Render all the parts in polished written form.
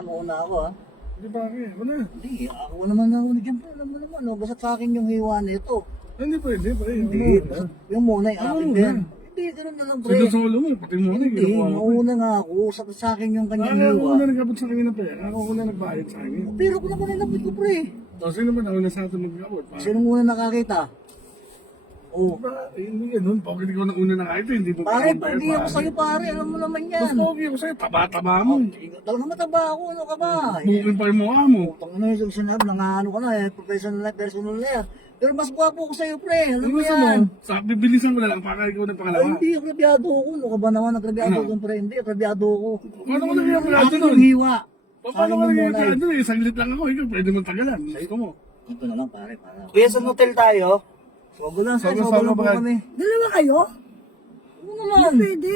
Mauna ako ha. Hindi ba akin? Ano? Hindi, ako naman nahuli dyan po. Alam mo naman, no? Basta sa akin yung hiwa nito. Hindi pwede, pre. Hindi, yung muna yung akin Ano din. na? Hindi, ganun na lang pre. Sinusolo mo, pati mo na. Hindi, mauna nga ako. Sa akin yung kanyang Ako hiwa. na nagkabot sa kanya ng pera. Ako na nagbayad sa akin. Pero ko naman nilapit ko pre. Tapos sino naman ako na sa atin magkabot? Sino muna nakakita? Oh. Hindi ganun. Bakit ikaw na una nakakita? Hindi mo Pare, pa pogi ako sa'yo pare. Alam mo naman Mas yan. pogi ako sa'yo. Taba-taba mo. Talagang mataba ako. Ano ka ba? Bukin pa yung mukha mo. Pang ano yung sinabi, nangaano ka na eh. Personal na yan. Pero mas gwapo ko sa'yo pre. Alam Ano mo gusto mo? yan. Sa bibilisan ko na lang para ikaw na Ay, pangalawa. hindi, agrabyado ako. Ano ka ba naman? Agrabyado Ano? ako pre. Hindi, agrabyado ako. Paano ko naging agrabyado Akin nun? yung hiwa. Paano ka naging agrabyado? Saglit lang ako. Ikaw pwede mong tagalan. Gusto mo. Ito na lang pare. Kuya, sa hotel tayo? Sogo lang sa'yo. Sogo, Sogo lang sogo, po brad. kami. Dalawa kayo? Ano naman? Pwede.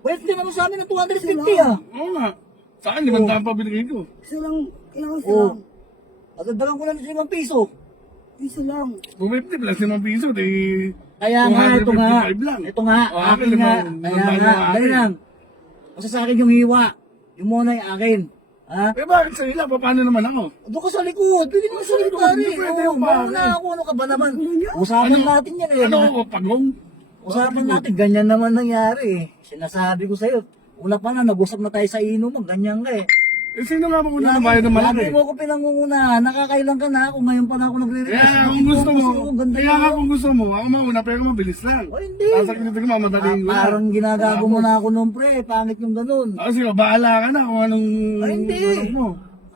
Wait din naman sa amin ng 250 ah. Oo nga. Saan? 500 pa binigay ko. Isa lang, ilang isa Oo. lang. At dalang ko lang ng 5 piso. Isa lang. 250 plus 5 piso. Di... Kaya nga, ito nga. 255 lang. Ito nga, Oh, akin akin nga. naman, Kaya naman nga, yung akin. dali lang. Basta sa akin yung hiwa. Yung muna yung akin. Ha? Eh bakit sa'yo lang? Paano naman ako? Doon ka sa likod. Pwede naman sa likod pare. Hindi pwede Oo, yung pare. mauna ako. Ano ka ba naman? Usapan natin yan eh. Ano ako? Pagong? Usapan natin. Ganyan naman nangyari eh. Sinasabi ko sa'yo. Una pa na, nag-usap na tayo sa inom. Ganyan ka eh. Eh sino nga ba una na bayad ng malaki? Lagi mo ko pinangungunahan. Nakakailan ka na ako. Ngayon pa na ako nagre-request. Kaya kung gusto mo, Ganda kaya nga kung gusto mo, ako mauna pero mabilis lang. Oh, hindi. Sasakitin ko mamadaling ko Parang ginagago mo na ako nung pre. Pangit yung ganun. Kasi bahala ka na kung anong... Ay, hindi. ano mo.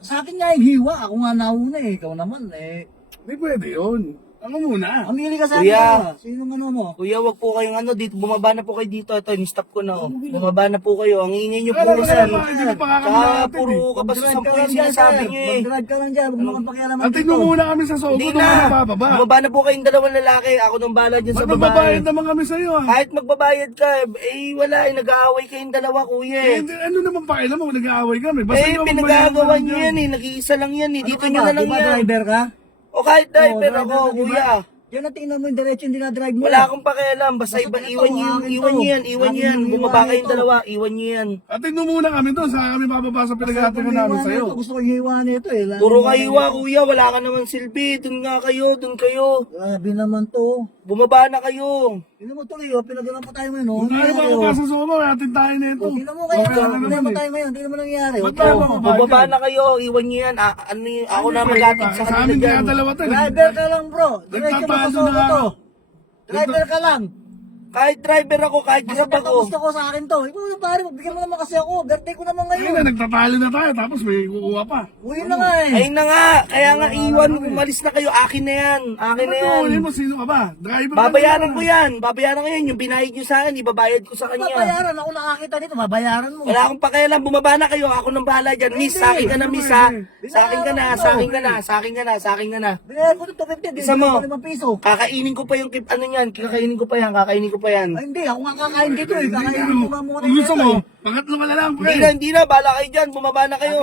Sa akin nga yung hiwa. Ako nga nauna eh. Ikaw naman eh. Hindi pwede yun. Ako muna. Amili ka sa akin. Kuya. Sinong ano mo? Kuya, wag po kayong ano, dito, bumaba na po kayo dito. Ito, ni-stop ko na. Oh. Bumaba na po kayo. Ang ingay nyo po Alam mo sir. naman, hindi na Tsaka pakakamala natin puro eh. kabastusan po Mag-drive yung sinasabi nyo eh. Mag-drive ka lang dyan. Huwag mo kang pakialaman At tignan mo muna kami sa sogo Hindi nung na. bababa. Bumaba na po kayong dalawang lalaki. Ako nung bala dyan sa babae. Magbabayad naman kami sa'yo ah. Kahit magbabayad ka, eh wala eh. Nag-aaway kayong dalawa, kuya Eh, eh. hindi- ano naman pakialam mo, nag-aaway kami. Basta Eh, ikaw magbayad pinagagawa ka nyo dyan. yan eh. Nag-iisa lang yan eh. Ano Dito ka nyo ba? na lang Di ba yan. driver ka? O kahit driver Oo, ako, ka, di ba? kuya. Yan na tingnan mo yung diretso yung dinadrive mo. Wala akong pakialam. Basta Basta iba, ito, iwan nyo yan. akin Iwan to. nyo yan. Iwan nyo yan. Akin yung Bumaba iwan kayong ito. dalawa. Iwan nyo yan. At tignan muna kami doon, saka kami bababa sa pinag-aatiran namin sa'yo. Gusto ko yung hiwa nito eh. Puro kayo kuya. Wala ka naman silbi. Doon nga kayo. Doon kayo. Grabe naman to. Bumaba na kayo. Tingnan mo tuloy, oh. Pinagalan pa tayo ngayon. Oh. Kung ano ba ako pa sa sogo, atin tayo na ito. Tingnan mo kayo. Okay, ano Tingnan naman mo eh. tayo ngayon. Tingnan mo nangyayari. Ba't Oh. tayo makabayad Bumaba yan? na kayo. Iwan nyo yan. Ako na Ano, maghatid sa Sa kanila amin kaya dyan. dalawa to. Driver ka lang bro. Diretso mo sa Nagtatalo sogo na to. ako. Driver ka lang. Kahit driver ako, kahit grab Basta ako. gusto ko sa akin to. Ikaw na pare, magbigyan mo naman kasi ako. Birthday ko naman Ayun na, ngayon. nagtatalo na tayo, tapos may kukuha pa. Uwi na nga eh. Ayun na nga. Kaya nga iwan. Umalis na kayo. Akin na yan. Akin na yan. Ano mo, sino ka ba? Driver ka Babayaran na. ko yan. Babayaran ko yan. Yung binayad nyo sa akin, ibabayad ko sa kanya. Babayaran. Ako nakakita dito. Babayaran mo. Wala akong pakialam. Bumaba na kayo. Ako nang bahala dyan. Miss, sa akin ka na, miss ha. Sa akin ka na, sa akin ka na, sa akin ka na, sa akin ka na. Binayad ko ng 250. Isa mo. Binayad ko 5 piso. Kakainin ko pa yung ano yan. Kakainin ko pa yan. Kakainin ko pa yan. Ay hindi, ako nga kakain dito eh. Kakainin ko nga muna Kung gusto dito mo, eh. pangatlo ka na lang, pre. Hindi na, hindi na. Bahala kayo dyan. Bumaba na kayo.